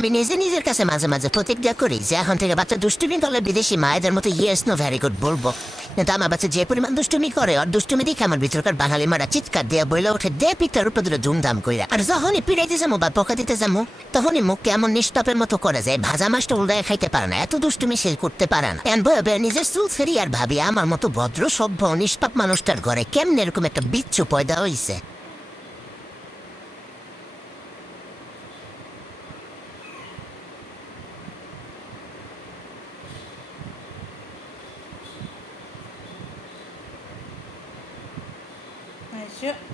আমি নিজে নিজের কাছে মাঝে মাঝে প্রতিজ্ঞা করি যে এখন থেকে বাচ্চা দুষ্টুমি করলে বিদেশি মায়েদের মতো ইয়েস নো ভ্যারি গুড বলবো। কিন্তু আমার বাচ্চা যে পরিমাণ দুষ্টুমি করে আর দুষ্টুমি দেখে আমার ভিতরকার বাঙালি মারা চিৎকার দিয়ে বইলে ওঠে দে পিতার উপর ধরে ধুমধাম কইরা। আর যখনই পিড়াইতে যাবো বা পোকা দিতে যাবো তখনই মুখ কেমন নিষ্পাপের মতো করে যায়, ভাজা মাছটা উল্টায় খাইতে পারে না, এত দুষ্টুমি সে করতে পারে না। এন বয়ে বয়ে নিজের চুল ফেরি আর ভাবি আমার মতো ভদ্র সভ্য নিষ্পাপ মানুষটার ঘরে কেমনে এরকম একটা বিচ্ছু পয়দা হইছে। Ayo.